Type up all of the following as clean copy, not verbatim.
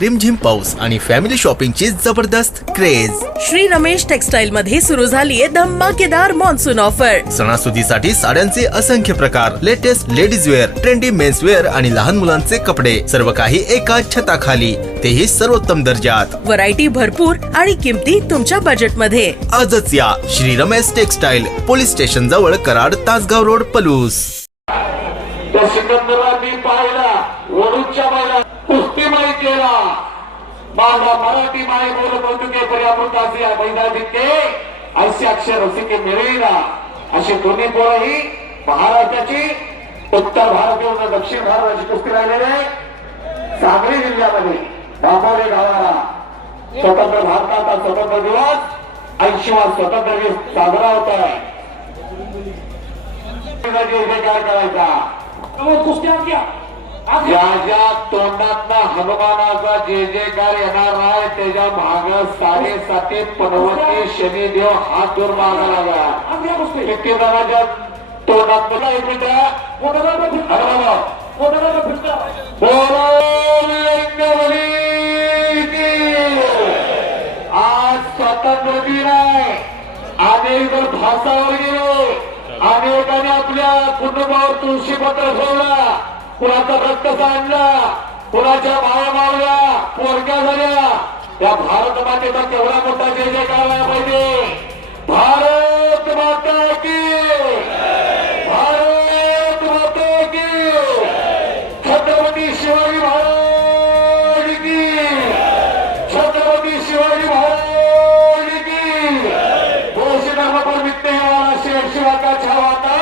रिमझिम पाऊस आणि फॅमिली शॉपिंगची जबरदस्त क्रेज. श्री रमेश टेक्सटाइल मध्ये सुरू झालीये धमाकेदार मान्सून ऑफर. सणासुदीसाठी साड्यांचे असंख्य प्रकार, latest ladies wear, trendy men's wear आणि लहान मुलांचे कपडे, सर्व काही एका छताखाली, तेही सर्वोत्तम दर्जात. व्हरायटी भरपूर आणि किमती तुमच्या बजेट मध्ये. आजच या Shri Ramesh textile, police station जवळ, कराड, तासगाव रोड, पलूस. त्या सिकंदरांनी पाहिला वडूच्या बैला कुस्ती माई केला. माझा मराठी माई बोल कौतुके पर्यामृताचे या मैदानिके ऐसे अक्षर रसिके मिळविला. अशी दोन्ही पोरंही महाराष्ट्राची उत्तर भारत दक्षिण भारताची कुस्ती राहिलेले सांगली जिल्ह्यामध्ये दापोली गावाला स्वतंत्र भारताचा स्वतंत्र दिवस 80वा स्वतंत्र दिवस साजरा होत आहे. जयजयकार करायचा. ज्या तोंडातला हनुमानाचा जे जयकार येणार आहे त्याच्या भाग 7.5 पनवती शनिदेव हात दूर मागा लागला. किती जणांच्या तोंडात आज स्वातंत्र्य दिन आहे. अनेक जर भासावर गेलो, अनेकांनी आपल्या कुटुंबावर तुळशीपत्र ठेवला, कुणाचा रक्त सांडला, कुणाच्या माया मावल्या, पोरक्या झाल्या. या भारत मातेचा केवढा मोठा जय जयकार पाहिजे. भारत माता की, भारत माता की, छत्रपती शिवाजी महाराज की, छत्रपती शिवाजी महाराज की. घोष धर्म पर मिटने वाला शेर शिवा का छावा था,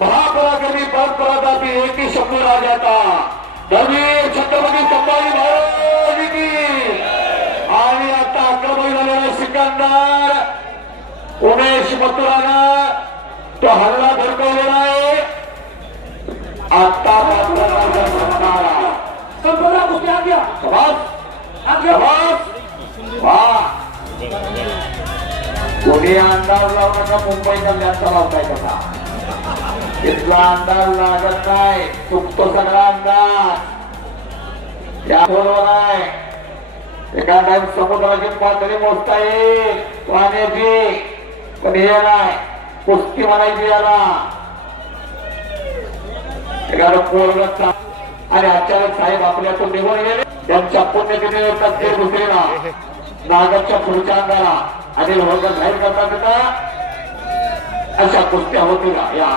महापराक्रमी परपरादाती एक ही शब्द राजा था. धर्मीर छत्रपती संभाजी महाराज की. आणि आता आक्रमक झालेला सिकंदर उमेश मथुरानं तो हल्ला धरकवलेला आहे. आता कोणी अंदाज लावू नका. मुंबई कल्याणचा लावताय कसा इथला अंदाज लागत नाही. चुकतो सगळा अंदाज. या बरोबर आहे. एका टाइम समुद्राची पातळी मोजता येईल पाण्याची, पण हे नाही कुस्ती म्हणायची याला. एखादं पोरगत आणि अचानक साहेब आपल्यातून निघून गेले. त्यांच्या पुण्यतिने येतात ते दुसरीला नागाच्या पुढच्या अंगाला आणि वर्ग जाहीर करतात का अशा कुस्त्या होतील या.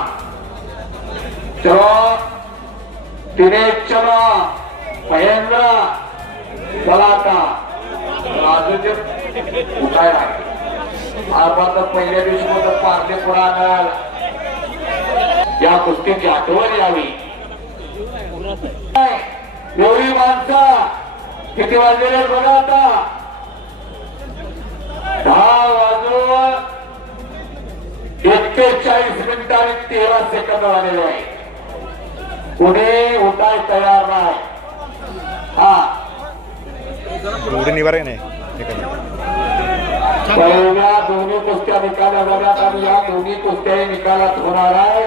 चलो तिने चला महेंद्र चला आता राजूचे उठाय आता पहिल्या दिवशी मोठं पारले पुढे या कुस्तीची आठवण यावी. एवढी माणसं किती वाजलेले बघा आता. 10 वाजून 41 मिनिटं आणि 13 सेकंद झालेले आहे. कुणी उठाय तयार नाही. पहिल्या दोन्ही कुस्त्या निकाल्या झाल्यात आणि या दोन्ही कुस्त्या निकालात होणार आहे.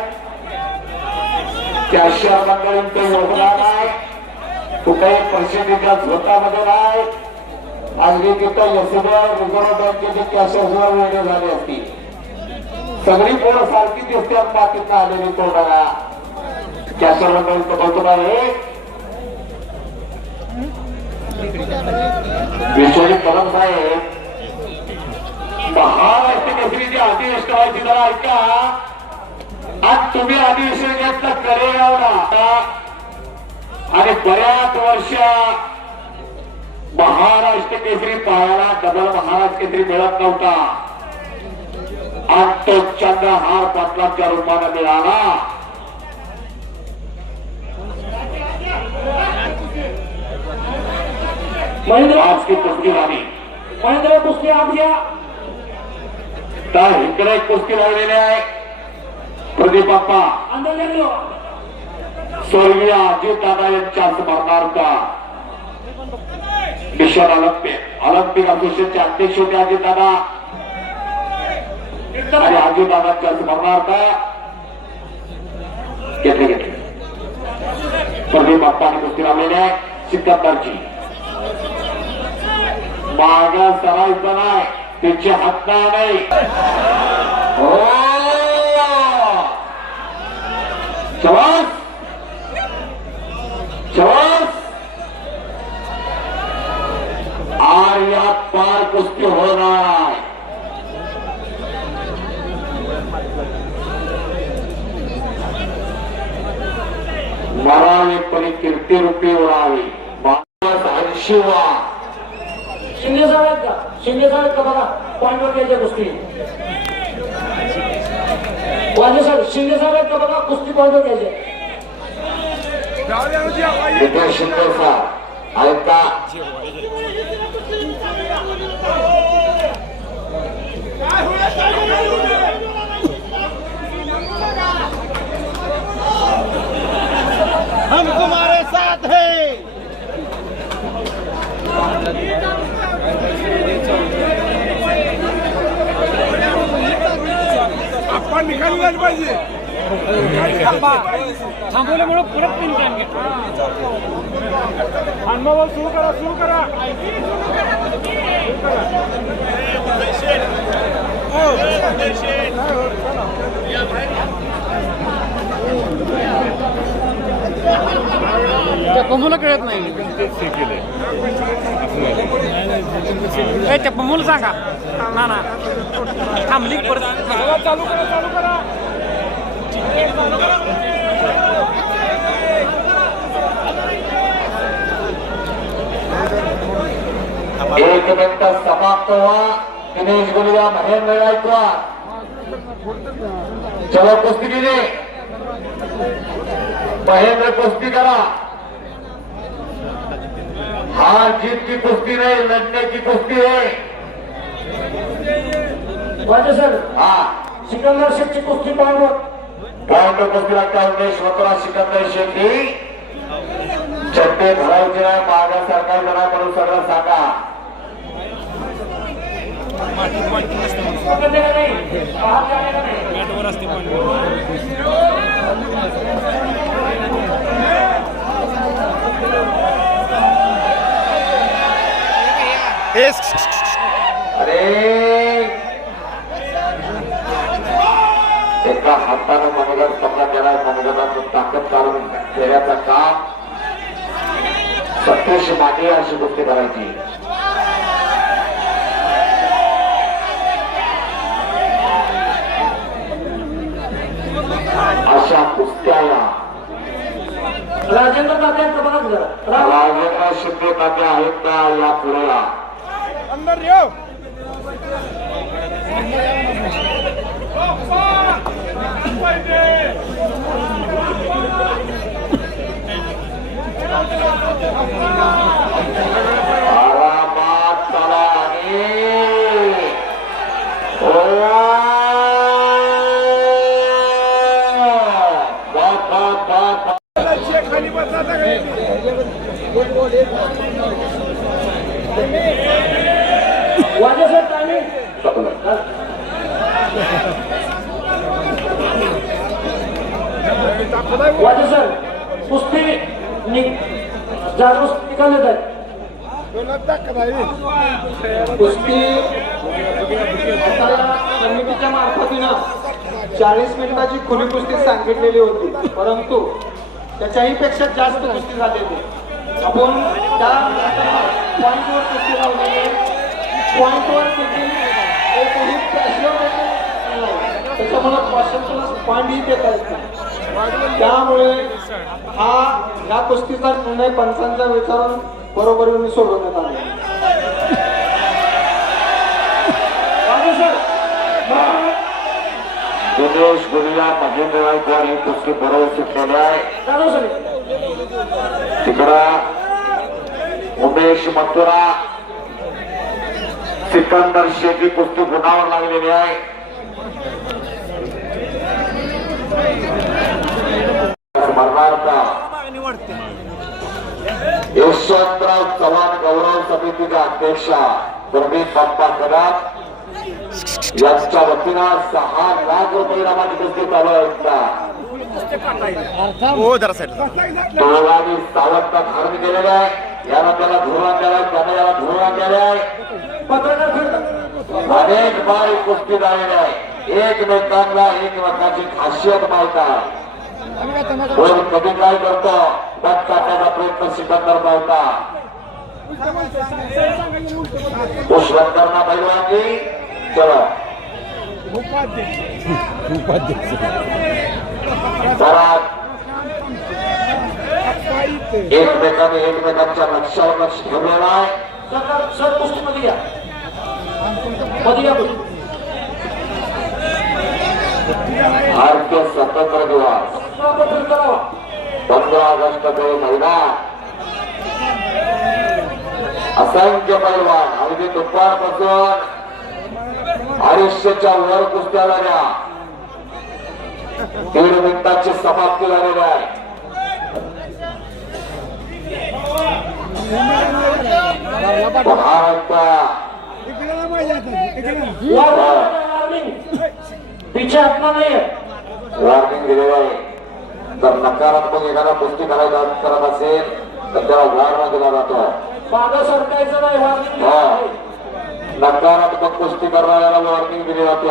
कॅशियर मंडळींचं योगदान आहे. कुठेही प्रसिद्धीच्या झोतामध्ये नाही. अगदी तिथं एसबीआय रिझर्व्ह बँकेचे कॅशियर वेगळे झाले असतील. सगळी पोरं सारखी दिसतात बाकीत आलेली तोंडाला. कॅशियर मंडळींचं कौतुक आहे. विश्वजित कदम साहेब महाराष्ट्र केसरीची अधिवेशन व्हायची जरा ऐका. आज तुम्ही अधिवेशन घेतलं करेगावला आणि बऱ्याच वर्ष महाराष्ट्र केसरी पाहायला डबल महाराष्ट्र केसरी मिळत नव्हता. आज तो चंद्रहार पाटलाच्या रूपाने मिळाला. आज की कुस्ती झाली. महेंद्र कुस्ती आज घ्या. तर इकडे कुस्ती लावलेली आहे. प्रदीप बाप्पा स्वर्गीय अजित दादा यांच्या स्मरणार्थ मिशन ऑलिम्पिक असोसिएशनचे अध्यक्ष होते अजित दादा आणि अजित दादांच्या स्मरणार्थ घेतले प्रदीप बाप्पाने कुस्ती लावलेली आहे. सिकंदरची मागा सरायचं नाही, त्याची हत्या नाही. हो चवास चवास आर्या पार कुस्ती होणार. मरावी परी कीर्ती रूपी उडावी. शिवा शिंदे साहेब आहेत का? शिंदे साहेब का बघा पॉईंटवर घ्यायच्या कुस्ती. वाजे साहेब शिंदे साहेब आहेत का बघा कुस्ती पॉईंटवर घ्यायचे. विजय शिंदे साहेब आहेत का? हम तुम्हारे साथ हैं. आपण निघाली पाहिजे. थांबवल्यामुळे परत तीन टाइम घेतला. अनुभव सुरू करा सुरू करा. पमूला कळत नाही. त्या पमूला सांगा ना ना थांबली परत चालू करा चालू करा. एक मिनिट समाप्त व्हा. दिनेश गुलिया महेंद्र गायकवाड चलो कुस्ती केली. महेंद्र कुस्ती करा. हार जीत की कुस्ती नहीं, लड़ने की कुस्ती है. वाजे सर हा सिकंदर शेखची कुस्ती पॉईंटवर. पॉइंट कुस्ती लागता उमेश मथुरा सिकंदर शेखी चट्टे भरायचे नाही, मागा सरकार जरा म्हणून सगळं सांगा. अरे एका हातानं मनगट समजा केला, मनगटात ताकद काढून फेऱ्याचा काम. सतीश मागे अशी गोष्टी करायची. अशा कुस्त्या या राजेंद्र तात्या आहेत का बघा जरा. राजेंद्र शिंदे तात्या आहेत का या पुढेला. अंदर येऊ. आरामात चला आणि खाली बसा. वाजे सर टायमिंग. वाजे सर कुस्ती जागरूक निकाल देत आहेत. कुस्ती समितीच्या मार्फतीनं 40 मिनिटाची खुली कुस्ती सांगितलेली होती, परंतु त्याच्याही पेक्षा जास्त कुस्ती झालेली. आपण त्या पॉईंटवर कुस्ती लावलेली. पॉईंटवर देखील एकही पॅशनर नाही, त्याच्यामुळे क्वेश्चन पॉईंटही देता येत नाही. त्यामुळे ह्या कुस्तीचा निर्णय पंचांचा विचारून बरोबरीने सोडवण्यात आला. दिनेश गुलिया महेंद्र गायकवाड ही कुस्ती बरोबर सुटलेली आहे. तिकडं उमेश मथुरा सिकंदर शेखी कुस्ती गुणावर लागलेली आहे. स्मरणार्थ यशवंतराव चव्हाण गौरव समितीचे अध्यक्ष गुरमीत बाप्पा कदम यांच्या वतीनं 6 लाख रुपये इनामाची कुस्ती चालू आहे. दोघांनी सावधता धारण केलेला आहे. याला त्याला धुरून आणलेला आहे, त्याला याला धुरून आणलेला आहे. पत्रकार फिरतात. अनेक बारी कुस्ती झालेली आहे. एकमेकांना एकमेकांची खासियत माहित आहे. कोण कधी काय करतो त्यात टाकण्याचा प्रयत्न सिकंदर नव्हता. पुष्पकरणा पैलवानजी चलो जरा एकमेकांनी एकमेकांच्या लक्षावर लक्ष ठेवलेलं आहे. सर कुस्तीमध्ये या मध्ये या कुस्ती. भारतीय स्वतंत्र दिवस 15 ऑगस्ट ते महिना असंख्य पैलवान अगदी दुपारपासून 250च्या वर कुस्त्या झाल्या. 1.5 मिनिटाची समाप्ती झालेली आहे. पीछे हटना नहीं है. वॉर्निंग दिलेलं आहे. जर नकारात्मक एखादा कुस्ती करायचा करत असेल तर त्याला वॉर्निंग दिला जातो. मागं सरकायचं नाही. वार्निंग नकारात्मक कुस्ती करणाऱ्याला वॉर्निंग दिली जाते.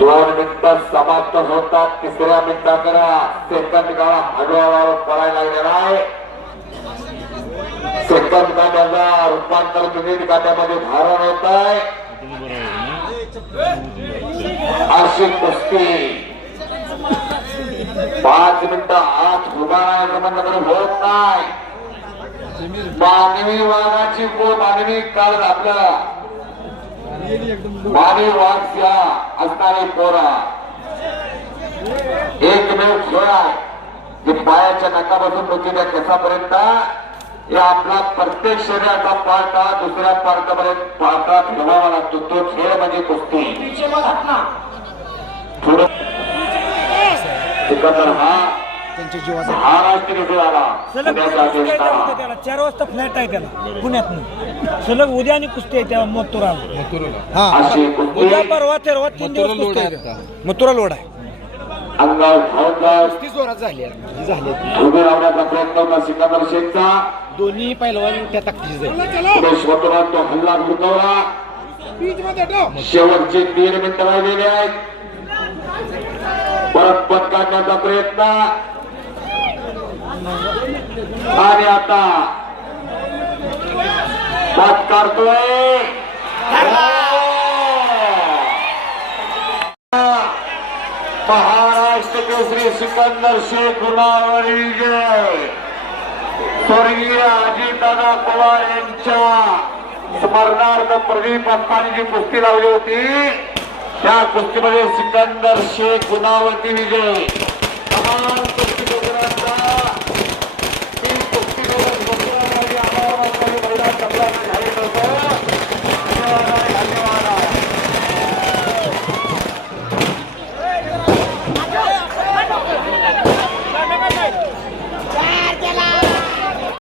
2 मिनिटं समाप्त होतात. 3ऱ्या मिनिटाकडे सेकंद काळ हळूहळू पळायला लागलेला आहे. सेकंद काट्याचा रूपांतर मिनिट काट्यामध्ये धारण होत आहे. अशी कुस्ती 5 मिनिटं आत उभा राहायचं म्हणलं होत नाही. मानवी वाघाची मानवी काळ आपल्या मानवी वाघ असणारी पोरा एकमेव खेळ आहे की पायाच्या नकापासून डोक्याच्या केसापर्यंत या आपला प्रत्येक शरीराचा पार्टा दुसऱ्या पार्टापर्यंत पार्टा ठेवावा लागतो. तो खेळ म्हणजे कुस्ती. पीछे मत हटना. थोडं सिकंदर हा महाराष्ट्र इथे आला. पुण्याच्या अध्यक्षाला 4 वाजता फ्लॅट आहे त्याला पुण्यात सलग उद्या आणि कुस्ती आहे त्या मथुराला. अशी कुस्ती उद्या परवा तेरवा 3 दिवस कुस्ती आहे. मथुरा लोड आहे. अंगावर धावतात जोरात झाली उभे राहण्याचा प्रयत्न होता सिकंदर शेखचा. दोन्ही पैलवान त्या ताकदीचे सुरेश मथुरा तो हल्ला गुरकवला. शेवटचे 3 मिनिटं राहिलेले आहेत. परत पत काढण्याचा प्रयत्न आणि आता पत काढतोय. महाराष्ट्र केसरी सिकंदर शेख गुणावरी विजय. स्वर्गीय अजितदादा पवार यांच्या स्मरणार्थ प्रदीप अप्पांनी जी कुस्ती लावली होती त्या कुस्तीमध्ये सिकंदर शेख गुणावती विजय.